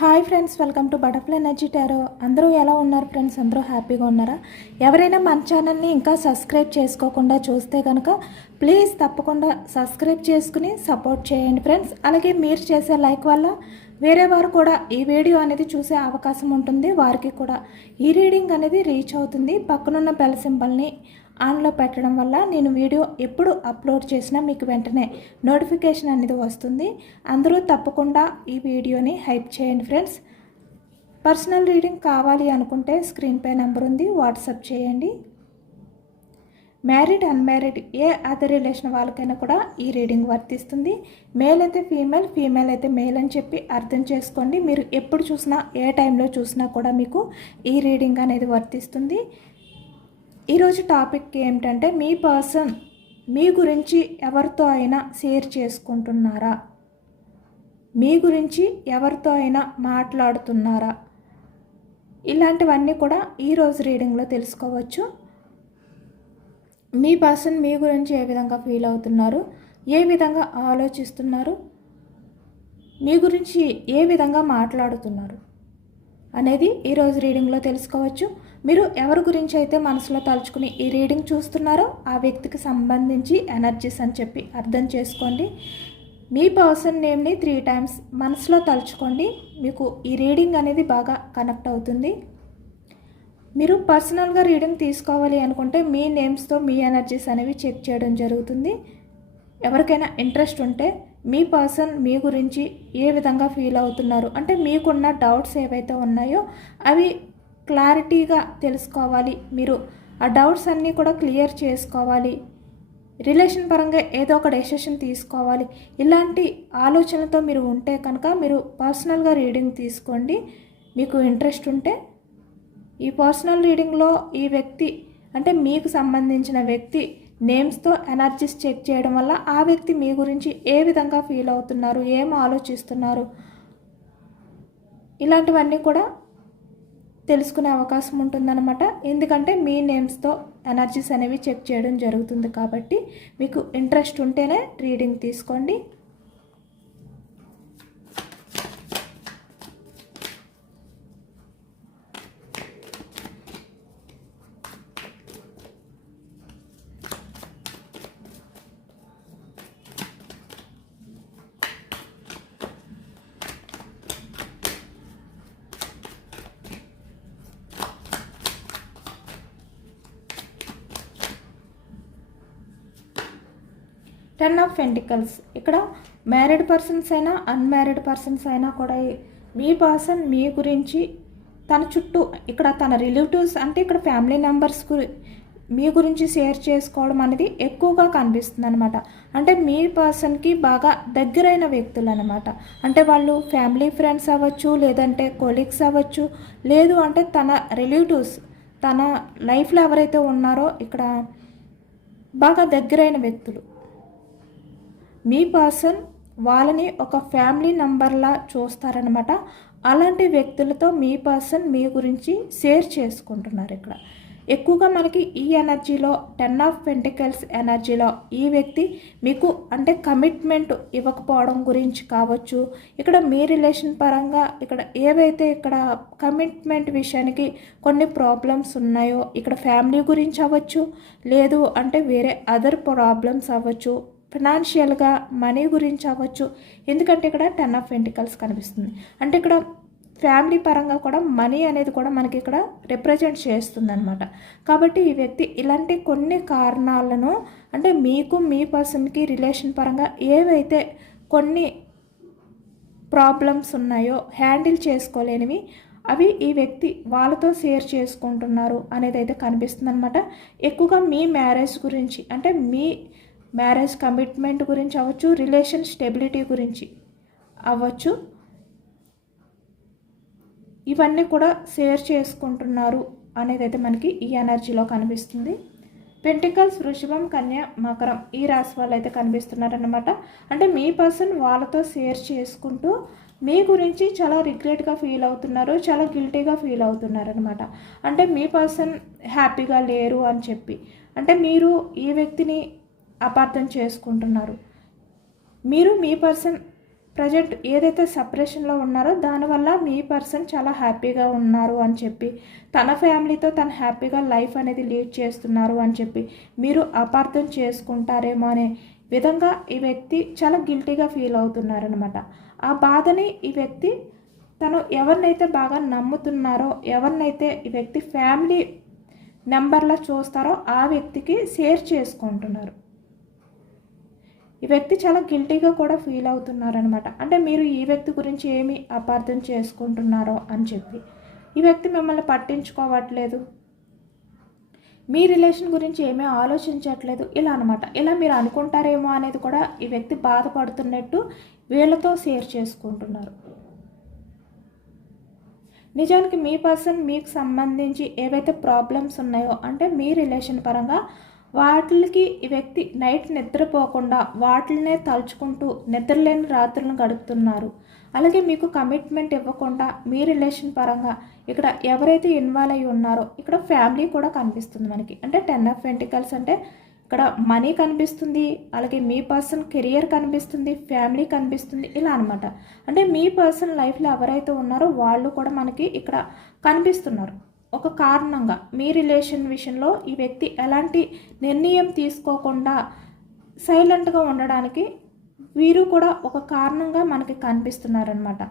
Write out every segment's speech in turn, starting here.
Hi friends, welcome to butterfly energy tarot. అందరూ ఎలా ఉన్నారు ఫ్రెండ్స్? అందరూ హ్యాపీగా ఉన్నారా? ఎవరైనా మన ఛానల్ని ఇంకా సబ్స్క్రైబ్ చేసుకోకుండా చూస్తే కనుక ప్లీజ్ తప్పకుండా సబ్స్క్రైబ్ చేసుకుని సపోర్ట్ చేయండి ఫ్రెండ్స్. అలాగే మీరు చేసే లైక్ వల్ల వేరే వారు కూడా ఈ వీడియో అనేది చూసే అవకాశం ఉంటుంది. వారికి కూడా ఈ రీడింగ్ అనేది రీచ్ అవుతుంది. పక్కనున్న బెల్ సింబల్ని ఆన్లో పెట్టడం వల్ల నేను వీడియో ఎప్పుడు అప్లోడ్ చేసినా మీకు వెంటనే నోటిఫికేషన్ అనేది వస్తుంది. అందరూ తప్పకుండా ఈ వీడియోని హైప్ చేయండి ఫ్రెండ్స్. పర్సనల్ రీడింగ్ కావాలి అనుకుంటే స్క్రీన్పై నెంబర్ ఉంది, వాట్సాప్ చేయండి. మ్యారీడ్, అన్మ్యారీడ్ ఏ అదర్ రిలేషన్ వాళ్ళకైనా కూడా ఈ రీడింగ్ వర్తిస్తుంది. మేల్ అయితే ఫీమేల్, ఫీమేల్ అయితే మేల్ అని చెప్పి అర్థం చేసుకోండి. మీరు ఎప్పుడు చూసినా ఏ టైంలో చూసినా కూడా మీకు ఈ రీడింగ్ అనేది వర్తిస్తుంది. ఈరోజు టాపిక్ ఏమిటంటే, మీ పర్సన్ మీ గురించి ఎవరితో అయినా షేర్ చేసుకుంటున్నారా? మీ గురించి ఎవరితో అయినా మాట్లాడుతున్నారా? ఇలాంటివన్నీ కూడా ఈరోజు రీడింగ్లో తెలుసుకోవచ్చు. మీ పర్సన్ మీ గురించి ఏ విధంగా ఫీల్ అవుతున్నారు, ఏ విధంగా ఆలోచిస్తున్నారు, మీ గురించి ఏ విధంగా మాట్లాడుతున్నారు అనేది ఈరోజు రీడింగ్లో తెలుసుకోవచ్చు. మీరు ఎవరి గురించి అయితే మనసులో తలుచుకుని ఈ రీడింగ్ చూస్తున్నారో ఆ వ్యక్తికి సంబంధించి ఎనర్జీస్ అని చెప్పి అర్థం చేసుకోండి. మీ పర్సన్ నేమ్ని 3 times మనసులో తలుచుకోండి. మీకు ఈ రీడింగ్ అనేది బాగా కనెక్ట్ అవుతుంది. మీరు పర్సనల్గా రీడింగ్ తీసుకోవాలి అనుకుంటే మీ నేమ్స్తో మీ ఎనర్జీస్ అనేవి చెక్ చేయడం జరుగుతుంది. ఎవరికైనా ఇంట్రెస్ట్ ఉంటే మీ పర్సన్ మీ గురించి ఏ విధంగా ఫీల్ అవుతున్నారు, అంటే మీకున్న డౌట్స్ ఏవైతే ఉన్నాయో అవి క్లారిటీగా తెలుసుకోవాలి. మీరు ఆ డౌట్స్ అన్నీ కూడా క్లియర్ చేసుకోవాలి. రిలేషన్ పరంగా ఏదో ఒక డెసిషన్ తీసుకోవాలి. ఇలాంటి ఆలోచనలతో మీరు ఉంటే కనుక మీరు పర్సనల్గా రీడింగ్ తీసుకోండి. మీకు ఇంట్రెస్ట్ ఉంటే ఈ పర్సనల్ రీడింగ్లో ఈ వ్యక్తి అంటే మీకు సంబంధించిన వ్యక్తి నేమ్స్తో ఎనర్జీస్ చెక్ చేయడం వల్ల ఆ వ్యక్తి మీ గురించి ఏ విధంగా ఫీల్ అవుతున్నారు, ఏం ఆలోచిస్తున్నారు, ఇలాంటివన్నీ కూడా తెలుసుకునే అవకాశం ఉంటుందన్నమాట. ఎందుకంటే మీ నేమ్స్తో ఎనర్జీస్ అనేవి చెక్ చేయడం జరుగుతుంది. కాబట్టి మీకు ఇంట్రెస్ట్ ఉంటేనే రీడింగ్ తీసుకోండి. Ten of pentacles. ఇక్కడ మ్యారీడ్ పర్సన్స్ అయినా అన్మ్యారీడ్ పర్సన్స్ అయినా కూడా మీ పర్సన్ మీ గురించి తన చుట్టూ ఇక్కడ తన రిలేటివ్స్ అంటే ఇక్కడ ఫ్యామిలీ మెంబర్స్ మీ గురించి షేర్ చేసుకోవడం అనేది ఎక్కువగా కనిపిస్తుంది అనమాట. అంటే మీ పర్సన్కి బాగా దగ్గరైన వ్యక్తులు అనమాట. అంటే వాళ్ళు ఫ్యామిలీ ఫ్రెండ్స్ అవ్వచ్చు, లేదంటే కొలీగ్స్ అవ్వచ్చు, లేదు అంటే తన రిలేటివ్స్ తన లైఫ్లో ఎవరైతే ఉన్నారో ఇక్కడ బాగా దగ్గరైన వ్యక్తులు. మీ పర్సన్ వాళ్ళని ఒక ఫ్యామిలీ మెంబర్లా చూస్తారనమాట. అలాంటి వ్యక్తులతో మీ పర్సన్ మీ గురించి షేర్ చేసుకుంటున్నారు. ఇక్కడ ఎక్కువగా మనకి ఈ ఎనర్జీలో 10 ఆఫ్ పెంటికల్స్ ఎనర్జీలో ఈ వ్యక్తి మీకు అంటే కమిట్మెంట్ ఇవ్వకపోవడం గురించి కావచ్చు. ఇక్కడ మీ రిలేషన్ పరంగా ఇక్కడ ఏవైతే ఇక్కడ కమిట్మెంట్ విషయానికి కొన్ని ప్రాబ్లమ్స్ ఉన్నాయో ఇక్కడ ఫ్యామిలీ గురించి అవ్వచ్చు, లేదు అంటే వేరే అదర్ ప్రాబ్లమ్స్ అవ్వచ్చు, ఫినాన్షియల్గా మనీ గురించి అవ్వచ్చు. ఎందుకంటే ఇక్కడ 10 ఆఫ్ పెంటికల్స్ కనిపిస్తుంది. అంటే ఇక్కడ ఫ్యామిలీ పరంగా కూడా మనీ అనేది కూడా మనకి ఇక్కడ రిప్రజెంట్ చేస్తుంది అనమాట. కాబట్టి ఈ వ్యక్తి ఇలాంటి కొన్ని కారణాలను అంటే మీకు మీ పర్సన్కి రిలేషన్ పరంగా ఏవైతే కొన్ని ప్రాబ్లమ్స్ ఉన్నాయో హ్యాండిల్ చేసుకోలేనివి అవి ఈ వ్యక్తి వాళ్ళతో షేర్ చేసుకుంటున్నారు అనేది అయితే కనిపిస్తుంది అనమాట. ఎక్కువగా మీ మ్యారేజ్ గురించి అంటే మీ మ్యారేజ్ కమిట్మెంట్ గురించి అవ్వచ్చు, రిలేషన్ స్టెబిలిటీ గురించి అవ్వచ్చు, ఇవన్నీ కూడా షేర్ చేసుకుంటున్నారు అనేది అయితే మనకి ఈ ఎనర్జీలో కనిపిస్తుంది. పెంటికల్స్ వృషభం, కన్య, మకరం ఈ రాశి వాళ్ళు అయితే కనిపిస్తున్నారనమాట. అంటే మీ పర్సన్ వాళ్ళతో షేర్ చేసుకుంటూ మీ గురించి చాలా రిగ్రెట్గా ఫీల్ అవుతున్నారు, చాలా గిల్టీగా ఫీల్ అవుతున్నారు అనమాట. అంటే మీ పర్సన్ హ్యాపీగా లేరు అని చెప్పి అంటే మీరు ఈ వ్యక్తిని అపార్థం చేసుకుంటున్నారు. మీరు మీ పర్సన్ ప్రజెంట్ ఏదైతే సపరేషన్లో ఉన్నారో దానివల్ల మీ పర్సన్ చాలా హ్యాపీగా ఉన్నారు అని చెప్పి, తన ఫ్యామిలీతో తను హ్యాపీగా లైఫ్ అనేది లీడ్ చేస్తున్నారు అని చెప్పి మీరు అపార్థం చేసుకుంటారేమో అనే విధంగా ఈ వ్యక్తి చాలా గిల్టీగా ఫీల్ అవుతున్నారనమాట. ఆ బాధని ఈ వ్యక్తి తను ఎవరినైతే బాగా నమ్ముతున్నారో, ఎవరినైతే ఈ వ్యక్తి ఫ్యామిలీ నెంబర్లా చూస్తారో ఆ వ్యక్తికి షేర్ చేసుకుంటున్నారు. ఈ వ్యక్తి చాలా గిల్టీగా కూడా ఫీల్ అవుతున్నారనమాట. అంటే మీరు ఈ వ్యక్తి గురించి ఏమి అపార్థం చేసుకుంటున్నారో అని చెప్పి, ఈ వ్యక్తి మిమ్మల్ని పట్టించుకోవట్లేదు, మీ రిలేషన్ గురించి ఏమీ ఆలోచించట్లేదు, ఇలా అనమాట. ఇలా మీరు అనుకుంటారేమో అనేది కూడా ఈ వ్యక్తి బాధపడుతున్నట్టు వీళ్ళతో షేర్ చేసుకుంటున్నారు. నిజానికి మీ పర్సన్ మీకు సంబంధించి ఏవైతే ప్రాబ్లమ్స్ ఉన్నాయో, అంటే మీ రిలేషన్ పరంగా వాటికి ఈ వ్యక్తి నైట్ నిద్రపోకుండా వాటినే తలుచుకుంటూ నిద్రలేని రాత్రులను గడుపుతున్నారు. అలాగే మీకు కమిట్మెంట్ ఇవ్వకుండా మీ రిలేషన్ పరంగా ఇక్కడ ఎవరైతే ఇన్వాల్వ్ అయి ఉన్నారో, ఇక్కడ ఫ్యామిలీ కూడా కనిపిస్తుంది మనకి. అంటే 10 ఆఫ్ పెంటికల్స్ అంటే ఇక్కడ మనీ కనిపిస్తుంది, అలాగే మీ పర్సన్ కెరియర్ కనిపిస్తుంది, ఫ్యామిలీ కనిపిస్తుంది, ఇలా అనమాట. అంటే మీ పర్సన్ లైఫ్లో ఎవరైతే ఉన్నారో వాళ్ళు కూడా మనకి ఇక్కడ కనిపిస్తున్నారు. ఒక కారణంగా మీ రిలేషన్ విషయంలో ఈ వ్యక్తి ఎలాంటి నిర్ణయం తీసుకోకుండా సైలెంట్గా ఉండడానికి వీరు కూడా ఒక కారణంగా మనకి కనిపిస్తున్నారనమాట.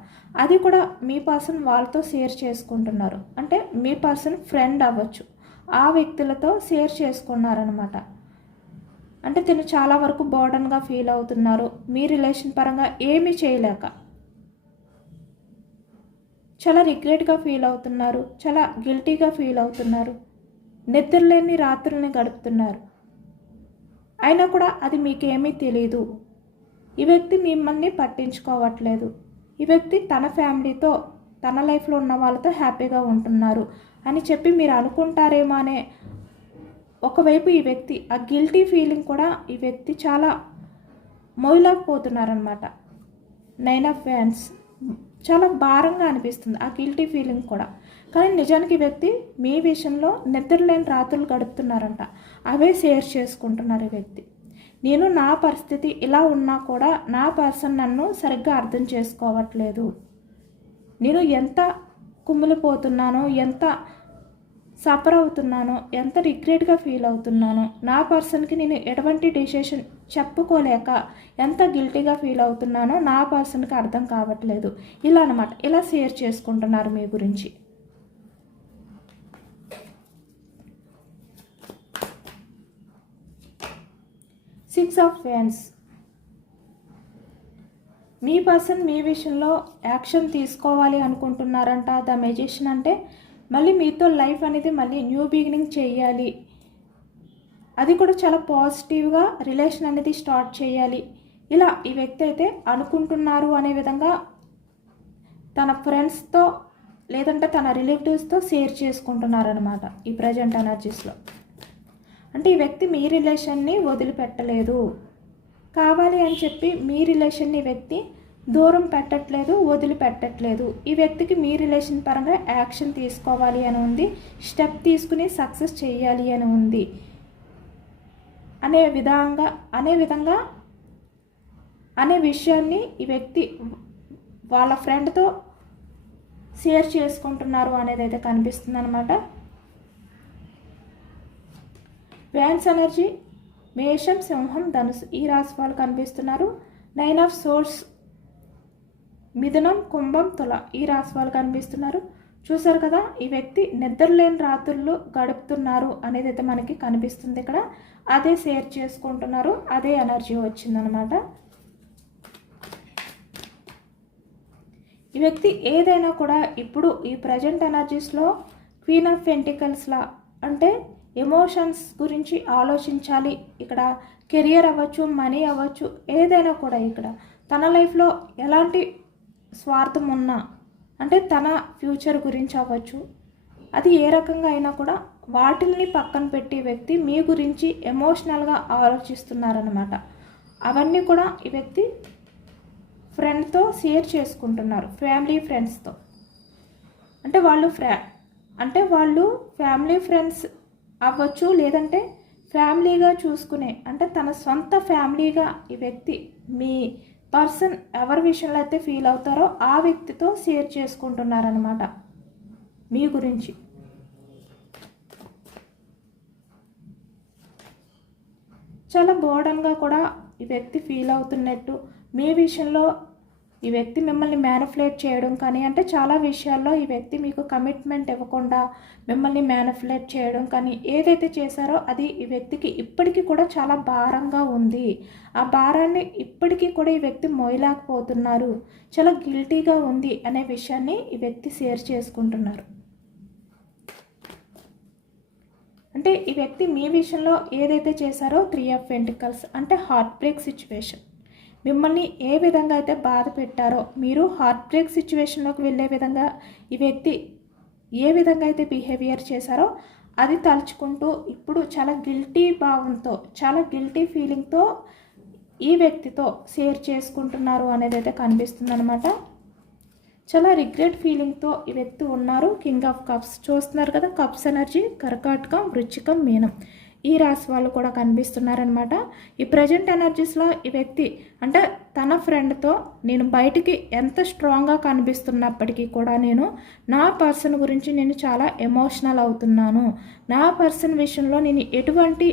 అది కూడా మీ పర్సన్ వాళ్ళతో షేర్ చేసుకుంటున్నారు. అంటే మీ పర్సన్ ఫ్రెండ్ అవ్వచ్చు, ఆ వ్యక్తులతో షేర్ చేసుకున్నారనమాట. అంటే తిను చాలా వరకు బర్డన్గా ఫీల్ అవుతున్నారు, మీ రిలేషన్ పరంగా ఏమీ చేయలేక చాలా రిగ్రెట్గా ఫీల్ అవుతున్నారు, చాలా గిల్టీగా ఫీల్ అవుతున్నారు, నిద్రలేని రాత్రుల్ని గడుపుతున్నారు. అయినా కూడా అది మీకేమీ తెలీదు. ఈ వ్యక్తి మిమ్మల్ని పట్టించుకోవట్లేదు. ఈ వ్యక్తి తన ఫ్యామిలీతో తన లైఫ్లో ఉన్న వాళ్ళతో హ్యాపీగా ఉంటున్నారు అని చెప్పి మీరు అనుకుంటారేమో అనే ఒకవైపు ఈ వ్యక్తి ఆ గిల్టీ ఫీలింగ్ కూడా ఈ వ్యక్తి చాలా మోయలేకపోతున్నారనమాట. 9 ఆఫ్ వ్యాండ్స్ చాలా భారంగా అనిపిస్తుంది ఆ గిల్టీ ఫీలింగ్ కూడా. కానీ నిజానికి ఈ వ్యక్తి మీ విషయంలో నిద్రలేని రాత్రులు గడుపుతున్నారంట. అవే షేర్ చేసుకుంటున్నారు ఈ వ్యక్తి. నేను నా పరిస్థితి ఇలా ఉన్నా కూడా నా పర్సన్ నన్ను సరిగ్గా అర్థం చేసుకోవట్లేదు, నేను ఎంత కుమిలిపోతున్నానో, ఎంత సఫర్ అవుతున్నానో, ఎంత రిగ్రెట్గా ఫీల్ అవుతున్నానో, నా పర్సన్కి నేను ఎటువంటి డిసిషన్ చెప్పుకోలేక ఎంత గిల్టీగా ఫీల్ అవుతున్నానో నా పర్సన్కి అర్థం కావట్లేదు, ఇలా అనమాట. ఇలా షేర్ చేసుకుంటున్నారు మీ గురించి. Six of wands. మీ పర్సన్ మీ విషయంలో యాక్షన్ తీసుకోవాలి అనుకుంటున్నారంట. ద మెజిషియన్ అంటే మళ్ళీ మీతో లైఫ్ అనేది మళ్ళీ న్యూ బిగినింగ్ చేయాలి, అది కూడా చాలా పాజిటివ్గా రిలేషన్ అనేది స్టార్ట్ చేయాలి, ఇలా ఈ వ్యక్తి అయితే అనుకుంటున్నారు అనే విధంగా తన ఫ్రెండ్స్తో లేదంటే తన రిలేటివ్స్తో షేర్ చేసుకుంటున్నారనమాట ఈ ప్రజెంట్ ఎనర్జీస్లో. అంటే ఈ వ్యక్తి మీ రిలేషన్ని వదిలిపెట్టలేదు, కావాలి అని చెప్పి మీ రిలేషన్ని వ్యక్తి దూరం పెట్టట్లేదు, వదిలిపెట్టట్లేదు. ఈ వ్యక్తికి మీ రిలేషన్ పరంగా యాక్షన్ తీసుకోవాలి అని ఉంది, స్టెప్ తీసుకుని సక్సెస్ చేయాలి అని ఉంది అనే విషయాన్ని ఈ వ్యక్తి వాళ్ళ ఫ్రెండ్తో షేర్ చేసుకుంటున్నారు అనేది అయితే కనిపిస్తుంది అనమాట. వ్యాన్స్ ఎనర్జీ మేషం, సింహం, ధనుసు ఈ రాశి వాళ్ళు కనిపిస్తున్నారు. 9 ఆఫ్ సోర్స్ మిథునం, కుంభం, తుల ఈ రాశి వాళ్ళు కనిపిస్తున్నారు. చూసారు కదా, ఈ వ్యక్తి నిద్రలేని రాత్రులు గడుపుతున్నారు అనేది అయితే మనకి కనిపిస్తుంది ఇక్కడ. అదే షేర్ చేసుకుంటున్నారు, అదే ఎనర్జీ వచ్చిందనమాట. ఈ వ్యక్తి ఏదైనా కూడా ఇప్పుడు ఈ ప్రజెంట్ ఎనర్జీస్లో క్వీన్ ఆఫ్ పెంటికల్స్లా అంటే ఎమోషన్స్ గురించి ఆలోచించాలి. ఇక్కడ కెరియర్ అవ్వచ్చు, మనీ అవ్వచ్చు, ఏదైనా కూడా ఇక్కడ తన లైఫ్లో ఎలాంటి స్వార్థం ఉన్నా అంటే తన ఫ్యూచర్ గురించి అవ్వచ్చు, అది ఏ రకంగా అయినా కూడా వాటిల్ని పక్కన పెట్టి వ్యక్తి మీ గురించి ఎమోషనల్గా ఆలోచిస్తున్నారనమాట. అవన్నీ కూడా ఈ వ్యక్తి ఫ్రెండ్తో షేర్ చేసుకుంటున్నారు, ఫ్యామిలీ ఫ్రెండ్స్తో. అంటే వాళ్ళు ఫ్యామిలీ ఫ్రెండ్స్ అవ్వచ్చు, లేదంటే ఫ్యామిలీగా చూసుకునే అంటే తన సొంత ఫ్యామిలీగా ఈ వ్యక్తి మీ పర్సన్ ఎవరి విషయంలో అయితే ఫీల్ అవుతారో ఆ వ్యక్తితో షేర్ చేసుకుంటున్నారనమాట మీ గురించి. చాలా బోర్డన్గా కూడా ఈ వ్యక్తి ఫీల్ అవుతున్నట్టు, మీ విషయంలో ఈ వ్యక్తి మిమ్మల్ని మ్యానిపులేట్ చేయడం కానీ, అంటే చాలా విషయాల్లో ఈ వ్యక్తి మీకు కమిట్మెంట్ ఇవ్వకుండా మిమ్మల్ని మ్యానిపులేట్ చేయడం కానీ ఏదైతే చేశారో అది ఈ వ్యక్తికి ఇప్పటికీ కూడా చాలా భారంగా ఉంది. ఆ భారాన్ని ఇప్పటికీ కూడా ఈ వ్యక్తి మోయలేకపోతున్నారు, చాలా గిల్టీగా ఉంది అనే విషయాన్ని ఈ వ్యక్తి షేర్ చేసుకుంటున్నారు. అంటే ఈ వ్యక్తి మీ విషయంలో ఏదైతే చేశారో 3 ఆఫ్ పెంటికల్స్ అంటే హార్ట్ బ్రేక్ సిచ్యువేషన్, మిమ్మల్ని ఏ విధంగా అయితే బాధ పెట్టారో, మీరు హార్ట్ బ్రేక్ సిచ్యువేషన్లోకి వెళ్ళే విధంగా ఈ వ్యక్తి ఏ విధంగా అయితే బిహేవియర్ చేశారో అది తలుచుకుంటూ ఇప్పుడు చాలా గిల్టీ భావంతో, చాలా గిల్టీ ఫీలింగ్తో ఈ వ్యక్తితో షేర్ చేసుకుంటున్నారు అనేది అయితే కనిపిస్తుంది అనమాట. చాలా రిగ్రెట్ ఫీలింగ్తో ఈ వ్యక్తి ఉన్నారు. కింగ్ ఆఫ్ కప్స్ చూస్తున్నారు కదా, కప్స్ ఎనర్జీ కర్కాటకం, వృశ్చికం, మీనం ఈ రాశి వాళ్ళు కూడా కనిపిస్తున్నారనమాట. ఈ ప్రజెంట్ ఎనర్జీస్లో ఈ వ్యక్తి అంటే తన ఫ్రెండ్తో నేను బయటికి ఎంత స్ట్రాంగ్గా కనిపిస్తున్నప్పటికీ కూడా నేను నా పర్సన్ గురించి నేను చాలా ఎమోషనల్ అవుతున్నాను, నా పర్సన్ విషయంలో నేను ఎటువంటి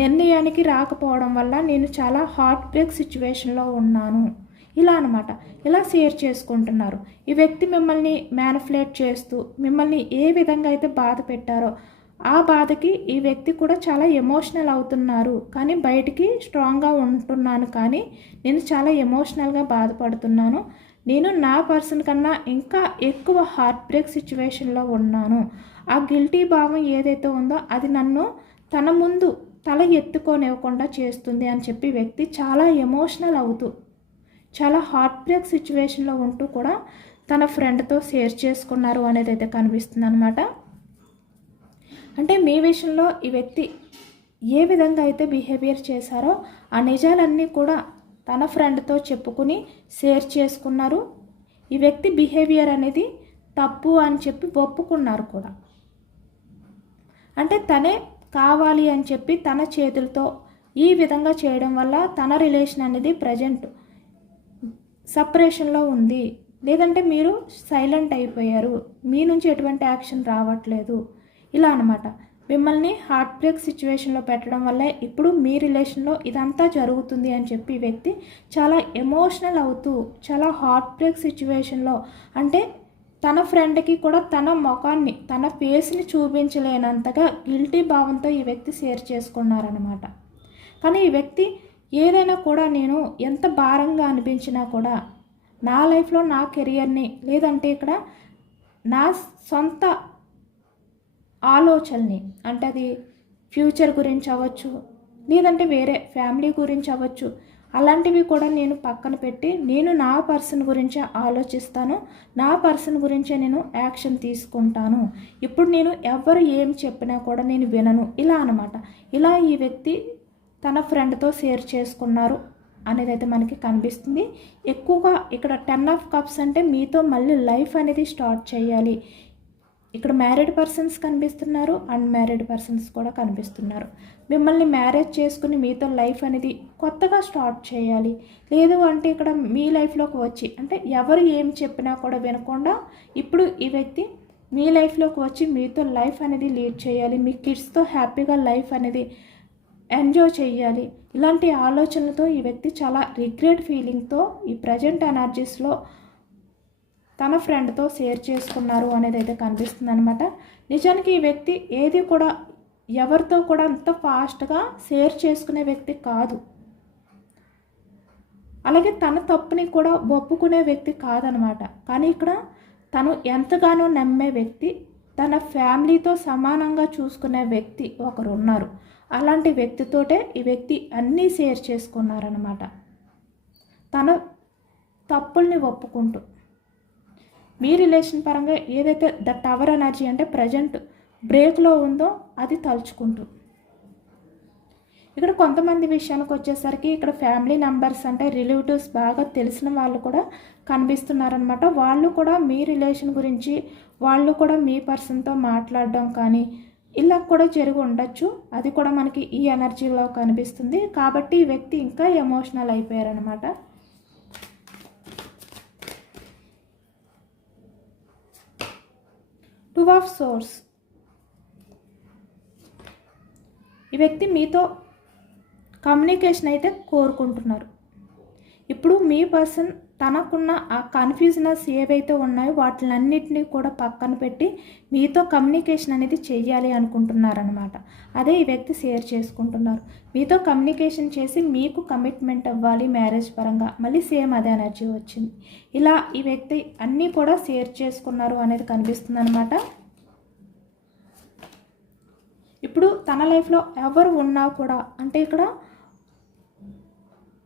నిర్ణయానికి రాకపోవడం వల్ల నేను చాలా హార్ట్ బ్రేక్ సిచ్యువేషన్లో ఉన్నాను, ఇలా అనమాట. ఇలా షేర్ చేసుకుంటున్నారు. ఈ వ్యక్తి మిమ్మల్ని మ్యానిపులేట్ చేస్తూ మిమ్మల్ని ఏ విధంగా అయితే బాధ పెట్టారో ఆ బాధకి ఈ వ్యక్తి కూడా చాలా ఎమోషనల్ అవుతున్నారు, కానీ బయటికి స్ట్రాంగ్గా ఉంటున్నాను, కానీ నేను చాలా ఎమోషనల్గా బాధపడుతున్నాను, నేను నా పర్సన్ కన్నా ఇంకా ఎక్కువ హార్ట్ బ్రేక్ సిచ్యువేషన్లో ఉన్నాను, ఆ గిల్టీ భావం ఏదైతే ఉందో అది నన్ను తన ముందు తల ఎత్తుకోనివ్వకుండా చేస్తుంది అని చెప్పి వ్యక్తి చాలా ఎమోషనల్ అవుతూ చాలా హార్ట్ బ్రేక్ సిచ్యువేషన్లో ఉంటూ కూడా తన ఫ్రెండ్తో షేర్ చేసుకున్నారు అనేది అయితే కనిపిస్తుంది అనమాట. అంటే మీ విషయంలో ఈ వ్యక్తి ఏ విధంగా అయితే బిహేవియర్ చేశారో ఆ నిజాలన్నీ కూడా తన ఫ్రెండ్తో చెప్పుకుని షేర్ చేసుకున్నారు. ఈ వ్యక్తి బిహేవియర్ అనేది తప్పు అని చెప్పి ఒప్పుకున్నారు కూడా. అంటే తనే కావాలి అని చెప్పి తన చేతులతో ఈ విధంగా చేయడం వల్ల తన రిలేషన్ అనేది ప్రజెంట్ సపరేషన్లో ఉంది, లేదంటే మీరు సైలెంట్ అయిపోయారు, మీ నుంచి ఎటువంటి యాక్షన్ రావట్లేదు, ఇలా అనమాట. మిమ్మల్ని హార్ట్ బ్రేక్ సిచ్యువేషన్లో పెట్టడం వల్ల ఇప్పుడు మీ రిలేషన్లో ఇదంతా జరుగుతుంది అని చెప్పి వ్యక్తి చాలా ఎమోషనల్ అవుతూ చాలా హార్ట్ బ్రేక్ సిచ్యువేషన్లో, అంటే తన ఫ్రెండ్కి కూడా తన ముఖాన్ని తన ఫేస్ని చూపించలేనంతగా గిల్టీ భావంతో ఈ వ్యక్తి షేర్ చేసుకున్నారనమాట. కానీ ఈ వ్యక్తి ఏదైనా కూడా నేను ఎంత భారంగా అనిపించినా కూడా నా లైఫ్లో నా కెరియర్ని, లేదంటే ఇక్కడ నా సొంత ఆలోచనని, అంటే అది ఫ్యూచర్ గురించి అవ్వచ్చు, లేదంటే వేరే ఫ్యామిలీ గురించి అవ్వచ్చు, అలాంటివి కూడా నేను పక్కన పెట్టి నేను నా పర్సన్ గురించే ఆలోచిస్తాను, నా పర్సన్ గురించే నేను యాక్షన్ తీసుకుంటాను, ఇప్పుడు నేను ఎవరు ఏం చెప్పినా కూడా నేను వినను, ఇలా అనమాట. ఇలా ఈ వ్యక్తి తన ఫ్రెండ్తో షేర్ చేసుకున్నారు అనేది అయితే మనకి కనిపిస్తుంది. ఎక్కువగా ఇక్కడ 10 ఆఫ్ కప్స్ అంటే మీతో మళ్ళీ లైఫ్ అనేది స్టార్ట్ చేయాలి. ఇక్కడ మ్యారీడ్ పర్సన్స్ కనిపిస్తున్నారు, అన్మ్యారీడ్ పర్సన్స్ కూడా కనిపిస్తున్నారు. మిమ్మల్ని మ్యారేజ్ చేసుకుని మీతో లైఫ్ అనేది కొత్తగా స్టార్ట్ చేయాలి, లేదు అంటే ఇక్కడ మీ లైఫ్లోకి వచ్చి, అంటే ఎవరు ఏం చెప్పినా కూడా వినకుండా ఇప్పుడు ఈ వ్యక్తి మీ లైఫ్లోకి వచ్చి మీతో లైఫ్ అనేది లీడ్ చేయాలి, మీ కిడ్స్తో హ్యాపీగా లైఫ్ అనేది ఎంజాయ్ చేయాలి, ఇలాంటి ఆలోచనలతో ఈ వ్యక్తి చాలా రిగ్రెట్ ఫీలింగ్తో ఈ ప్రజెంట్ ఎనర్జీస్లో తన ఫ్రెండ్తో షేర్ చేసుకున్నారు అనేది అయితే కనిపిస్తుంది అనమాట. నిజానికి ఈ వ్యక్తి ఏది కూడా ఎవరితో కూడా అంత ఫాస్ట్గా షేర్ చేసుకునే వ్యక్తి కాదు, అలాగే తన తప్పుని కూడా ఒప్పుకునే వ్యక్తి కాదనమాట. కానీ ఇక్కడ తను ఎంతగానో నమ్మే వ్యక్తి, తన ఫ్యామిలీతో సమానంగా చూసుకునే వ్యక్తి ఒకరు ఉన్నారు. అలాంటి వ్యక్తితోటే ఈ వ్యక్తి అన్నీ షేర్ చేసుకున్నారనమాట, తన తప్పుల్ని ఒప్పుకుంటూ. మీ రిలేషన్ పరంగా ఏదైతే ద టవర్ ఎనర్జీ అంటే ప్రజెంట్ బ్రేక్లో ఉందో అది తలుచుకుంటూ. ఇక్కడ కొంతమంది విషయానికి వచ్చేసరికి ఇక్కడ ఫ్యామిలీ మెంబర్స్ అంటే రిలేటివ్స్ బాగా తెలిసిన వాళ్ళు కూడా కనిపిస్తున్నారనమాట. వాళ్ళు కూడా మీ రిలేషన్ గురించి వాళ్ళు కూడా మీ పర్సన్తో మాట్లాడడం కానీ ఇలా కూడా జరిగి ఉండొచ్చు, అది కూడా మనకి ఈ ఎనర్జీలో కనిపిస్తుంది. కాబట్టి ఈ వ్యక్తి ఇంకా ఎమోషనల్ అయిపోయారనమాట. Of swords. ఈ వ్యక్తి మీతో కమ్యూనికేషన్ అయితే కోరుకుంటున్నారు. ఇప్పుడు మీ పర్సన్ తనకున్న ఆ కన్ఫ్యూజనెస్ ఏవైతే ఉన్నాయో వాటిలన్నింటినీ కూడా పక్కన పెట్టి మీతో కమ్యూనికేషన్ అనేది చెయ్యాలి అనుకుంటున్నారనమాట. అదే ఈ వ్యక్తి షేర్ చేసుకుంటున్నారు. మీతో కమ్యూనికేషన్ చేసి మీకు కమిట్మెంట్ అవ్వాలి మ్యారేజ్ పరంగా. మళ్ళీ సేమ్ అదే ఎనర్జీ వచ్చింది. ఇలా ఈ వ్యక్తి అన్నీ కూడా షేర్ చేసుకున్నారు అనేది కనిపిస్తుంది అనమాట. ఇప్పుడు తన లైఫ్లో ఎవరు ఉన్నా కూడా, అంటే ఇక్కడ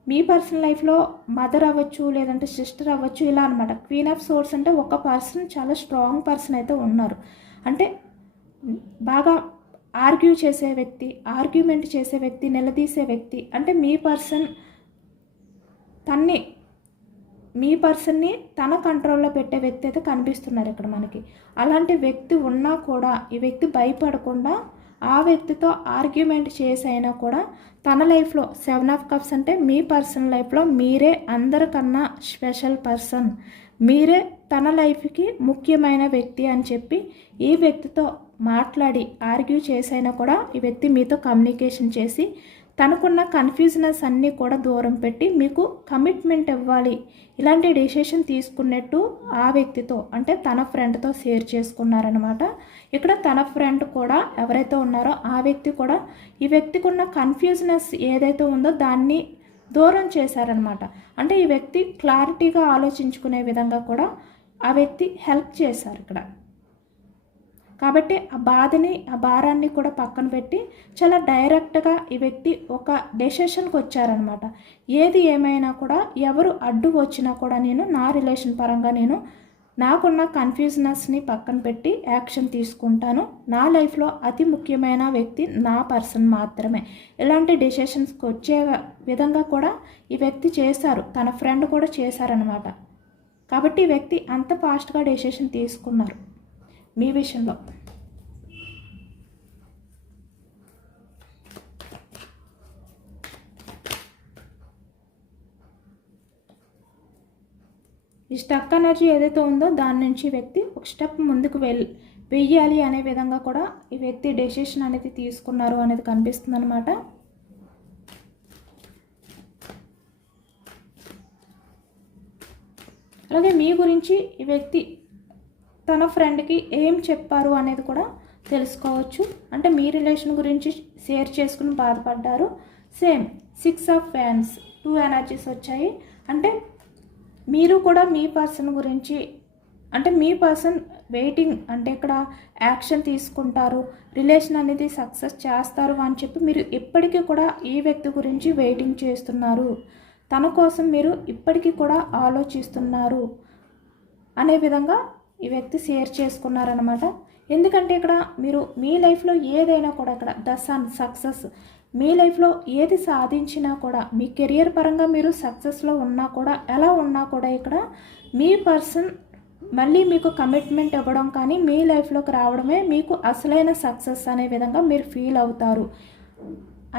మీ పర్సనల్ లైఫ్లో మదర్ అవ్వచ్చు, లేదంటే సిస్టర్ అవ్వచ్చు, ఇలా అనమాట. క్వీన్ ఆఫ్ సోర్స్ అంటే ఒక పర్సన్ చాలా స్ట్రాంగ్ పర్సన్ అయితే ఉన్నారు. అంటే బాగా ఆర్గ్యూ చేసే వ్యక్తి, ఆర్గ్యుమెంట్ చేసే వ్యక్తి, నిలదీసే వ్యక్తి. అంటే మీ పర్సన్ని తన కంట్రోల్లో పెట్టే వ్యక్తి అయితే కనిపిస్తున్నారు ఇక్కడ మనకి. అలాంటి వ్యక్తి ఉన్నా కూడా ఈ వ్యక్తి భయపడకుండా ఆ వ్యక్తితో ఆర్గ్యుమెంట్ చేసైనా కూడా తన లైఫ్లో 7 ఆఫ్ కప్స్ అంటే మీ పర్సనల్ లైఫ్లో మీరే అందరికన్నా స్పెషల్ పర్సన్, మీరే తన లైఫ్కి ముఖ్యమైన వ్యక్తి అని చెప్పి ఈ వ్యక్తితో మాట్లాడి ఆర్గ్యూ చేసైనా కూడా ఈ వ్యక్తి మీతో కమ్యూనికేషన్ చేసి తనకున్న కన్ఫ్యూజనెస్ అన్నీ కూడా దూరం పెట్టి మీకు కమిట్మెంట్ ఇవ్వాలి, ఇలాంటి డెసిషన్ తీసుకున్నట్టు ఆ వ్యక్తితో, అంటే తన ఫ్రెండ్తో షేర్ చేసుకున్నారనమాట. ఇక్కడ తన ఫ్రెండ్ కూడా ఎవరైతే ఉన్నారో ఆ వ్యక్తి కూడా ఈ వ్యక్తికి ఉన్న కన్ఫ్యూజనెస్ ఏదైతే ఉందో దాన్ని దూరం చేశారనమాట. అంటే ఈ వ్యక్తి క్లారిటీగా ఆలోచించుకునే విధంగా కూడా ఆ వ్యక్తి హెల్ప్ చేశారు ఇక్కడ. కాబట్టి ఆ బాధని, ఆ భారాన్ని కూడా పక్కన పెట్టి చాలా డైరెక్ట్గా ఈ వ్యక్తి ఒక డెసిషన్కి వచ్చారనమాట. ఏది ఏమైనా కూడా, ఎవరు అడ్డు వచ్చినా కూడా నేను నా రిలేషన్ పరంగా నాకున్న కన్ఫ్యూజనెస్ని పక్కన పెట్టి యాక్షన్ తీసుకుంటాను. నా లైఫ్లో అతి ముఖ్యమైన వ్యక్తి నా పర్సన్ మాత్రమే. ఇలాంటి డెసిషన్స్కి వచ్చే విధంగా కూడా ఈ వ్యక్తి చేశారు, తన ఫ్రెండ్ కూడా చేశారనమాట. కాబట్టి ఈ వ్యక్తి అంత ఫాస్ట్గా డెసిషన్ తీసుకున్నారు మీ విషయంలో. ఈ స్టక్ ఎనర్జీ ఏదైతే ఉందో దాని నుంచి వ్యక్తి ఒక స్టెప్ ముందుకు వెయ్యాలి అనే విధంగా కూడా ఈ వ్యక్తి డెసిషన్ అనేది తీసుకున్నారు అనేది కనిపిస్తుంది అనమాట. అలాగే మీ గురించి ఈ వ్యక్తి తన ఫ్రెండ్కి ఏం చెప్పారు అనేది కూడా తెలుసుకోవచ్చు. అంటే మీ రిలేషన్ గురించి షేర్ చేసుకుని బాధపడ్డారు. సేమ్ 6 ఆఫ్ ఫ్యాన్స్ 2 ఎనర్జీస్ వచ్చాయి. అంటే మీరు కూడా మీ పర్సన్ గురించి, అంటే మీ పర్సన్ వెయిటింగ్, అంటే ఇక్కడ యాక్షన్ తీసుకుంటారు, రిలేషన్ అనేది సక్సెస్ చేస్తారు అని చెప్పి మీరు ఇప్పటికీ కూడా ఈ వ్యక్తి గురించి వెయిటింగ్ చేస్తున్నారు, తన కోసం మీరు ఇప్పటికీ కూడా ఆలోచిస్తున్నారు అనే విధంగా ఈ వ్యక్తి షేర్ చేసుకున్నారనమాట. ఎందుకంటే ఇక్కడ మీరు మీ లైఫ్లో ఏదైనా కూడా ఇక్కడ ద సన్ సక్సెస్, మీ లైఫ్లో ఏది సాధించినా కూడా, మీ కెరియర్ పరంగా మీరు సక్సెస్లో ఉన్నా కూడా, ఎలా ఉన్నా కూడా ఇక్కడ మీ పర్సన్ మళ్ళీ మీకు కమిట్మెంట్ ఇవ్వడం కానీ మీ లైఫ్లోకి రావడమే మీకు అసలైన సక్సెస్ అనే విధంగా మీరు ఫీల్ అవుతారు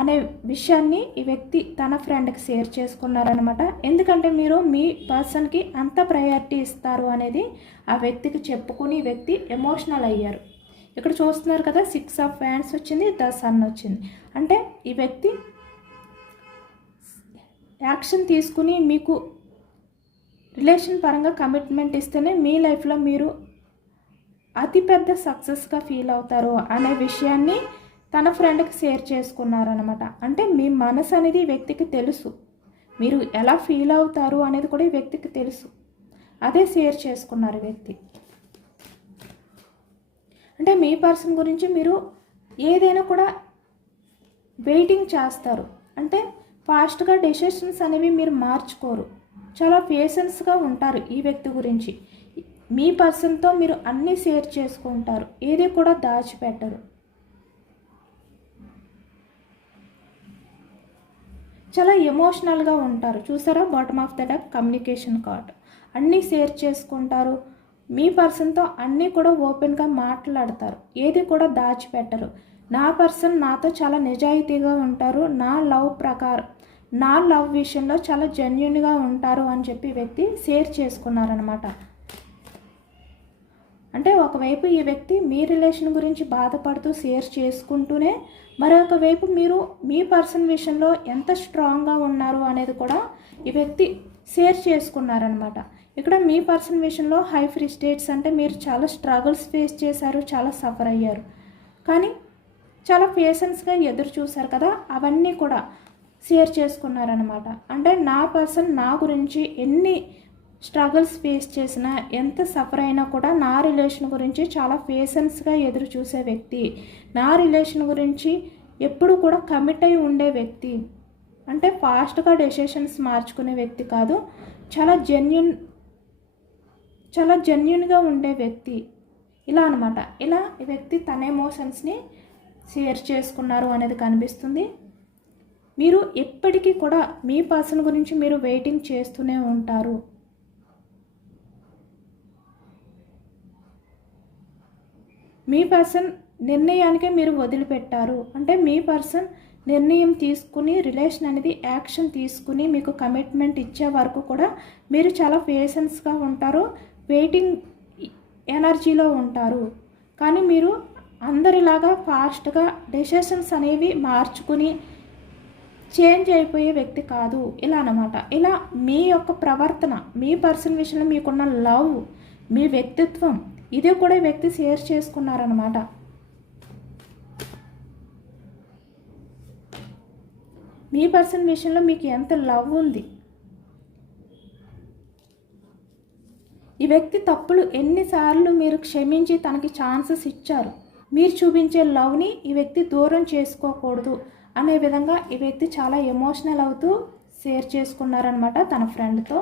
అనే విషయాన్ని ఈ వ్యక్తి తన ఫ్రెండ్కి షేర్ చేసుకున్నారనమాట. ఎందుకంటే మీరు మీ పర్సన్కి అంత ప్రయారిటీ ఇస్తారు అనేది ఆ వ్యక్తికి చెప్పుకుని ఈ వ్యక్తి ఎమోషనల్ అయ్యారు. ఇక్కడ చూస్తున్నారు కదా, 6 ఆఫ్ ఫ్యాన్స్ వచ్చింది, ద సన్ వచ్చింది. అంటే ఈ వ్యక్తి యాక్షన్ తీసుకుని మీకు రిలేషన్ పరంగా కమిట్మెంట్ ఇస్తేనే మీ లైఫ్లో మీరు అతిపెద్ద సక్సెస్గా ఫీల్ అవుతారు అనే విషయాన్ని తన ఫ్రెండ్కి షేర్ చేసుకున్నారనమాట. అంటే మీ మనసు అనేది ఈ వ్యక్తికి తెలుసు, మీరు ఎలా ఫీల్ అవుతారు అనేది కూడా ఈ వ్యక్తికి తెలుసు, అదే షేర్ చేసుకున్నారు ఈ వ్యక్తి. అంటే మీ పర్సన్ గురించి మీరు ఏదైనా కూడా వెయిటింగ్ చేస్తారు, అంటే ఫాస్ట్గా డెసిషన్స్ అనేవి మీరు మార్చుకోరు, చాలా పేషెన్స్గా ఉంటారు ఈ వ్యక్తి గురించి. మీ పర్సన్తో మీరు అన్నీ షేర్ చేసుకుంటారు, ఏది కూడా దాచిపెట్టరు. చాలా ఎమోషనల్గా ఉంటారు. చూసారా, bottom of the deck communication card. అన్నీ షేర్ చేసుకుంటారు, మీ పర్సన్తో అన్నీ కూడా ఓపెన్గా మాట్లాడతారు, ఏది కూడా దాచిపెట్టరు. నా పర్సన్ నాతో చాలా నిజాయితీగా ఉంటారు, నా లవ్ విషయంలో చాలా జెన్యూన్గా ఉంటారు అని చెప్పి వ్యక్తి షేర్ చేసుకున్నారనమాట. అంటే ఒకవైపు ఈ వ్యక్తి మీ రిలేషన్ గురించి బాధపడుతూ షేర్ చేసుకుంటూనే మరొక వైపు మీరు మీ పర్సన్ విషయంలో ఎంత స్ట్రాంగ్గా ఉన్నారు అనేది కూడా ఈ వ్యక్తి షేర్ చేసుకున్నారనమాట. ఇక్కడ మీ పర్సన్ విషయంలో హై ఫ్రీ స్టేట్స్ అంటే మీరు చాలా స్ట్రగుల్స్ ఫేస్ చేశారు, చాలా సఫర్ అయ్యారు, కానీ చాలా పేషెన్స్గా ఎదురు చూశారు కదా, అవన్నీ కూడా షేర్ చేసుకున్నారనమాట. అంటే నా పర్సన్ నా గురించి ఎన్ని స్ట్రగుల్స్ ఫేస్ చేసినా, ఎంత సఫర్ అయినా కూడా నా రిలేషన్ గురించి చాలా పేషెన్స్గా ఎదురు చూసే వ్యక్తి, నా రిలేషన్ గురించి ఎప్పుడు కూడా కమిట్ అయి ఉండే వ్యక్తి, అంటే ఫాస్ట్గా డెసిషన్స్ మార్చుకునే వ్యక్తి కాదు, చాలా జెన్యున్గా ఉండే వ్యక్తి, ఇలా అనమాట. ఇలా ఈ వ్యక్తి తన ఎమోషన్స్ని షేర్ చేసుకున్నారు అనేది కనిపిస్తుంది. మీరు ఎప్పటికీ కూడా మీ పర్సన్ గురించి మీరు వెయిటింగ్ చేస్తూనే ఉంటారు. మీ పర్సన్ నిర్ణయానికే మీరు వదిలిపెట్టారు, అంటే మీ పర్సన్ నిర్ణయం తీసుకుని రిలేషన్ అనేది యాక్షన్ తీసుకుని మీకు కమిట్మెంట్ ఇచ్చే వరకు కూడా మీరు చాలా పేషెన్స్గా ఉంటారు, వెయిటింగ్ ఎనర్జీలో ఉంటారు. కానీ మీరు అందరిలాగా ఫాస్ట్గా డెసిషన్స్ అనేవి మార్చుకుని చేంజ్ అయిపోయే వ్యక్తి కాదు, ఇలా అన్నమాట. ఇలా మీ యొక్క ప్రవర్తన, మీ పర్సన్ విషయంలో మీకున్న లవ్, మీ వ్యక్తిత్వం, ఇది కూడా ఈ వ్యక్తి షేర్ చేసుకున్నారనమాట. మీ పర్సన్ విషయంలో మీకు ఎంత లవ్ ఉంది, ఈ వ్యక్తి తప్పులు ఎన్నిసార్లు మీరు క్షమించి తనకి ఛాన్సెస్ ఇచ్చారు, మీరు చూపించే లవ్ని ఈ వ్యక్తి దూరం చేసుకోకూడదు అనే విధంగా ఈ వ్యక్తి చాలా ఎమోషనల్ అవుతూ షేర్ చేసుకున్నారనమాట తన ఫ్రెండ్తో.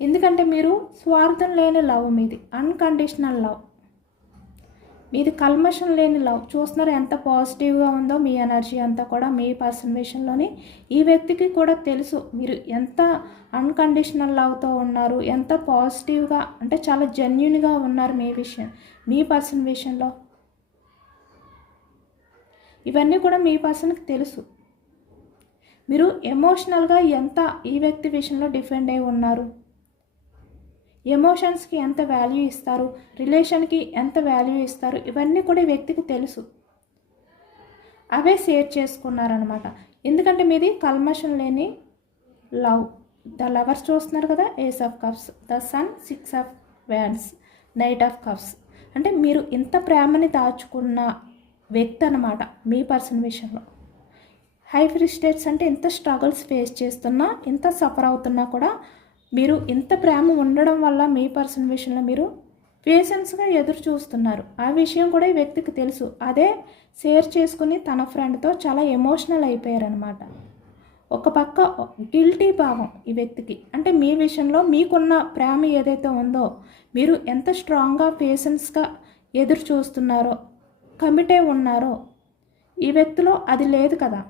ఎందుకంటే మీరు స్వార్థం లేని లవ్ మీది, అన్కండిషనల్ లవ్ మీది, కల్మషం లేని లవ్. చూస్తున్నారు ఎంత పాజిటివ్గా ఉందో మీ ఎనర్జీ అంతా కూడా మీ పర్సన్ విషయంలోని. ఈ వ్యక్తికి కూడా తెలుసు మీరు ఎంత అన్కండిషనల్ లవ్తో ఉన్నారు, ఎంత పాజిటివ్గా అంటే చాలా జెన్యున్గా ఉన్నారు మీ పర్సన్ విషయంలో. ఇవన్నీ కూడా మీ పర్సన్కి తెలుసు. మీరు ఎమోషనల్గా ఎంత ఈ వ్యక్తి విషయంలో డిఫెండ్ అయి ఉన్నారు, ఎమోషన్స్కి ఎంత వాల్యూ ఇస్తారు, రిలేషన్కి ఎంత వాల్యూ ఇస్తారు, ఇవన్నీ కూడా ఈ వ్యక్తికి తెలుసు. అవే షేర్ చేసుకున్నారనమాట. ఎందుకంటే మీది కల్మషం లేని లవ్. ద లవర్స్ చూస్తున్నారు కదా, ace of cups, the sun, 6 of wands, knight of cups. అంటే మీరు ఇంత ప్రేమని దాచుకున్న వ్యక్తి అనమాట మీ పర్సన్ విషయంలో. హై ఫ్రీ స్టేట్స్ అంటే ఇంత స్ట్రగుల్స్ ఫేస్ చేస్తున్నా, ఇంత సఫర్ అవుతున్నా కూడా మీరు ఇంత ప్రేమ ఉండడం వల్ల మీ పర్సన్ విషయంలో మీరు పేషెన్స్గా ఎదురు చూస్తున్నారు. ఆ విషయం కూడా ఈ వ్యక్తికి తెలుసు. అదే షేర్ చేసుకుని తన ఫ్రెండ్తో చాలా ఎమోషనల్ అయిపోయారనమాట. ఒక పక్క గిల్టీ భావం ఈ వ్యక్తికి, అంటే మీ విషయంలో మీకున్న ప్రేమ ఏదైతే ఉందో, మీరు ఎంత స్ట్రాంగ్గా పేషెన్స్గా ఎదురు చూస్తున్నారో, కమిట్ అయి ఉన్నారో, ఈ వ్యక్తిలో అది లేదు కదా.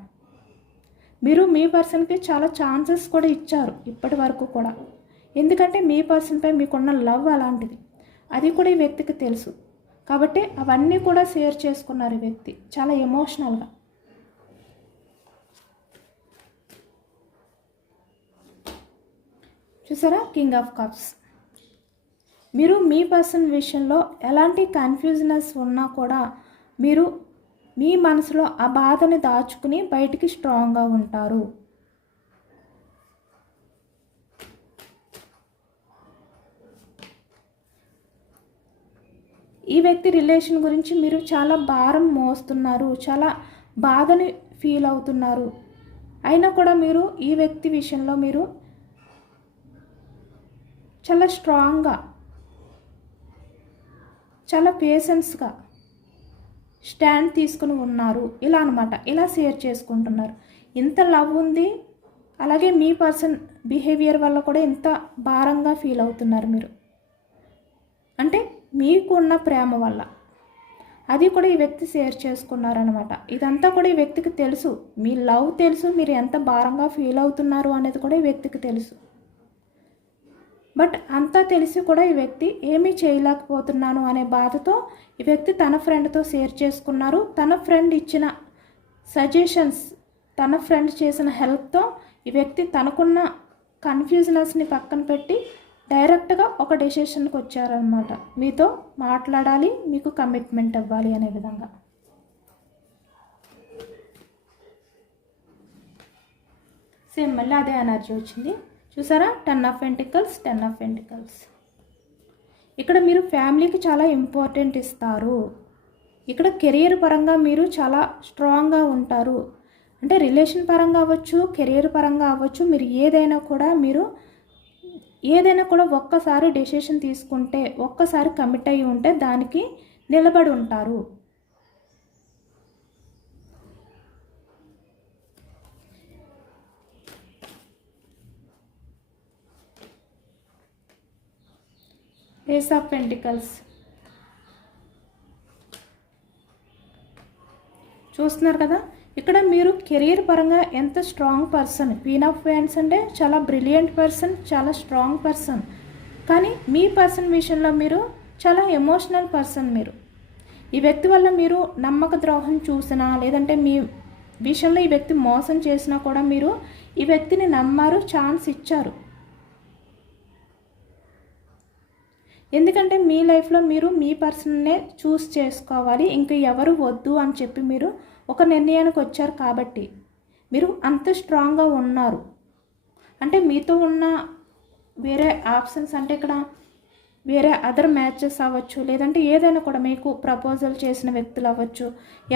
మీరు మీ పర్సన్కి చాలా ఛాన్సెస్ కూడా ఇచ్చారు ఇప్పటి వరకు కూడా, ఎందుకంటే మీ పర్సన్పై మీకున్న లవ్ అలాంటిది. అది కూడా ఈ వ్యక్తికి తెలుసు. కాబట్టి అవన్నీ కూడా షేర్ చేసుకున్నారు ఈ వ్యక్తి చాలా ఎమోషనల్గా. చూసారా, కింగ్ ఆఫ్ కప్స్. మీరు మీ పర్సన్ విషయంలో ఎలాంటి కన్ఫ్యూజనెస్ ఉన్నా కూడా మీరు మీ మనసులో ఆ బాధని దాచుకుని బయటికి స్ట్రాంగ్గా ఉంటారు. ఈ వ్యక్తి రిలేషన్ గురించి మీరు చాలా భారం మోస్తున్నారు, చాలా బాధని ఫీల్ అవుతున్నారు. అయినా కూడా మీరు ఈ వ్యక్తి విషయంలో మీరు చాలా స్ట్రాంగ్గా, చాలా పేషెన్స్గా స్టాండ్ తీసుకుని ఉన్నారు, ఇలా అనమాట. ఇలా షేర్ చేసుకుంటున్నారు. ఇంత లవ్ ఉంది, అలాగే మీ పర్సన్ బిహేవియర్ వల్ల కూడా ఇంత భారంగా ఫీల్ అవుతున్నారు మీరు, అంటే మీకున్న ప్రేమ వల్ల. అది కూడా ఈ వ్యక్తి షేర్ చేసుకున్నారనమాట. ఇదంతా కూడా ఈ వ్యక్తికి తెలుసు, మీ లవ్ తెలుసు, మీరు ఎంత భారంగా ఫీల్ అవుతున్నారు అనేది కూడా ఈ వ్యక్తికి తెలుసు. బట్ అంతా తెలిసి కూడా ఈ వ్యక్తి ఏమీ చేయలేకపోతున్నాను అనే బాధతో ఈ వ్యక్తి తన ఫ్రెండ్తో షేర్ చేసుకున్నారు. తన ఫ్రెండ్ ఇచ్చిన సజెషన్స్, తన ఫ్రెండ్ చేసిన హెల్ప్తో ఈ వ్యక్తి తనకున్న కన్ఫ్యూజనెస్ని పక్కన పెట్టి డైరెక్ట్గా ఒక డెసిషన్కి వచ్చారనమాట. మీతో మాట్లాడాలి, మీకు కమిట్మెంట్ ఇవ్వాలి అనే విధంగా. సేమ్ మళ్ళీ అదే ఎనర్జీ వచ్చింది. చూసారా, 10 ఆఫ్ పెంటికల్స్, 10 ఆఫ్ పెంటికల్స్. ఇక్కడ మీరు ఫ్యామిలీకి చాలా ఇంపార్టెంట్ ఇస్తారు. ఇక్కడ కెరియర్ పరంగా మీరు చాలా స్ట్రాంగ్గా ఉంటారు. అంటే రిలేషన్ పరంగా అవ్వచ్చు, కెరియర్ పరంగా అవ్వచ్చు, మీరు ఏదైనా కూడా ఒక్కసారి డెసిషన్ తీసుకుంటే, ఒక్కసారి కమిట్ అయ్యి ఉంటే దానికి నిలబడి ఉంటారు. ఏస్ ఆఫ్ పెంటికల్స్ చూస్తున్నారు కదా. ఇక్కడ మీరు కెరీర్ పరంగా ఎంత strong person. Queen of wands అంటే చాలా బ్రిలియంట్ పర్సన్, చాలా స్ట్రాంగ్ పర్సన్. కానీ మీ పర్సన్ విషయంలో మీరు చాలా ఎమోషనల్ పర్సన్. మీరు ఈ వ్యక్తి వల్ల మీరు నమ్మక ద్రోహం చూసినా, లేదంటే మీ విషయంలో ఈ వ్యక్తి మోసం చేసినా కూడా మీరు ఈ వ్యక్తిని నమ్మారు, ఛాన్స్ ఇచ్చారు. ఎందుకంటే మీ లైఫ్లో మీరు మీ పర్సన్నే చూస్ చేసుకోవాలి, ఇంకా ఎవరు వద్దు అని చెప్పి మీరు ఒక నిర్ణయానికి వచ్చారు. కాబట్టి మీరు అంత స్ట్రాంగ్గా ఉన్నారు. అంటే మీతో ఉన్న వేరే ఆప్షన్స్, అంటే ఇక్కడ వేరే అదర్ మ్యాచెస్ అవ్వచ్చు, లేదంటే ఏదైనా కూడా మీకు ప్రపోజల్ చేసిన వ్యక్తులు అవ్వచ్చు,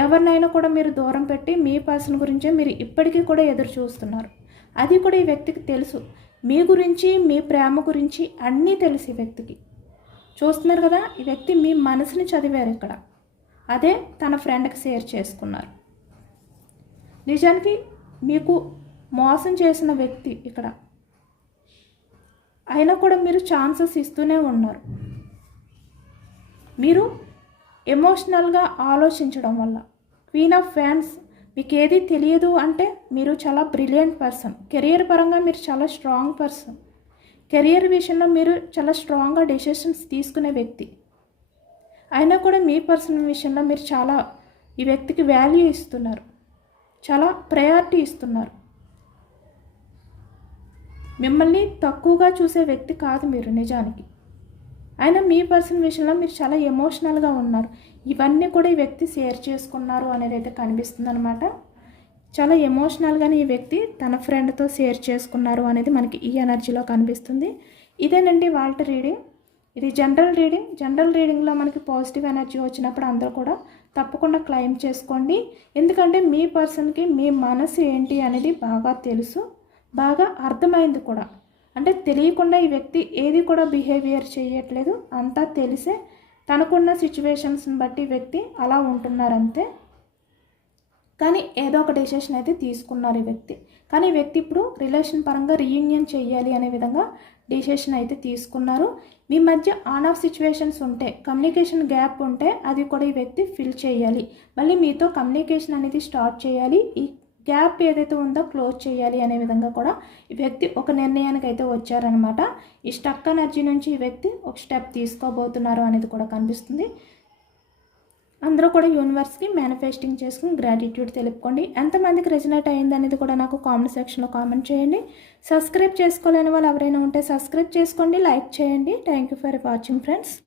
ఎవరినైనా కూడా మీరు దూరం పెట్టి మీ పర్సన్ గురించే మీరు ఇప్పటికీ కూడా ఎదురు చూస్తున్నారు. అది కూడా ఈ వ్యక్తికి తెలుసు. మీ గురించి, మీ ప్రేమ గురించి అన్నీ తెలుసు ఈ వ్యక్తికి. చూస్తున్నారు కదా, ఈ వ్యక్తి మీ మనసుని చదివారు ఇక్కడ. అదే తన ఫ్రెండ్కి షేర్ చేసుకున్నారు. నిజానికి మీకు మోసం చేసిన వ్యక్తి ఇక్కడ, అయినా కూడా మీరు ఛాన్సెస్ ఇస్తూనే ఉన్నారు. మీరు ఎమోషనల్గా ఆలోచించడం వల్ల. క్వీన్ ఆఫ్ వ్యాండ్స్, మీకు ఏది తెలియదు అంటే మీరు చాలా బ్రిలియంట్ పర్సన్. కెరియర్ పరంగా మీరు చాలా స్ట్రాంగ్ పర్సన్. కెరియర్ విషయంలో మీరు చాలా స్ట్రాంగ్గా డెసిషన్స్ తీసుకునే వ్యక్తి. అయినా కూడా మీ పర్సనల్ విషయంలో మీరు చాలా ఈ వ్యక్తికి వాల్యూ ఇస్తున్నారు, చాలా ప్రయారిటీ ఇస్తున్నారు. మిమ్మల్ని తక్కువగా చూసే వ్యక్తి కాదు మీరు నిజానికి. అయినా మీ పర్సనల్ విషయంలో మీరు చాలా ఎమోషనల్గా ఉన్నారు. ఇవన్నీ కూడా ఈ వ్యక్తి షేర్ చేసుకున్నారు అనేది అయితే కనిపిస్తుంది అనమాట. చాలా ఎమోషనల్గానే ఈ వ్యక్తి తన ఫ్రెండ్తో షేర్ చేసుకున్నారు అనేది మనకి ఈ ఎనర్జీలో కనిపిస్తుంది. ఇదేనండి వాళ్ళ రీడింగ్. ఇది జనరల్ రీడింగ్. జనరల్ రీడింగ్లో మనకి పాజిటివ్ ఎనర్జీ వచ్చినప్పుడు అందరూ కూడా తప్పకుండా క్లెయిమ్ చేసుకోండి. ఎందుకంటే మీ పర్సన్కి మీ మనసు ఏంటి అనేది బాగా తెలుసు, బాగా అర్థమైంది కూడా. అంటే తెలియకుండా ఈ వ్యక్తి ఏది కూడా బిహేవియర్ చేయట్లేదు, అంతా తెలిసే తనకున్న సిచ్యువేషన్స్ని బట్టి వ్యక్తి అలా ఉంటున్నారంతే. కానీ ఏదో ఒక డెసిషన్ అయితే తీసుకున్నారు ఈ వ్యక్తి. కానీ ఈ వ్యక్తి ఇప్పుడు రిలేషన్ పరంగా రీయూనియన్ చేయాలి అనే విధంగా డెసిషన్ అయితే తీసుకున్నారు. మీ మధ్య ఆన్ ఆఫ్ సిచ్యువేషన్స్ ఉంటే, కమ్యూనికేషన్ గ్యాప్ ఉంటే అది కూడా ఈ వ్యక్తి ఫిల్ చేయాలి. మళ్ళీ మీతో కమ్యూనికేషన్ అనేది స్టార్ట్ చేయాలి. ఈ గ్యాప్ ఏదైతే ఉందో క్లోజ్ చేయాలి అనే విధంగా కూడా ఈ వ్యక్తి ఒక నిర్ణయానికి అయితే వచ్చారనమాట. ఈ స్టక్ ఎనర్జీ నుంచి ఈ వ్యక్తి ఒక స్టెప్ తీసుకోబోతున్నారు అనేది కూడా కనిపిస్తుంది. అందరూ కూడా యూనివర్స్కి మేనిఫెస్టింగ్ చేసుకుని గ్రాటిట్యూడ్ తెలుపుకోండి. ఎంతమందికి రెజనేట్ అయింది అనేది కూడా నాకు కామెంట్ సెక్షన్లో కామెంట్ చేయండి. సబ్స్క్రైబ్ చేసుకోలేని వాళ్ళు ఎవరైనా ఉంటే సబ్స్క్రైబ్ చేసుకోండి, లైక్ చేయండి. Thank you for watching friends.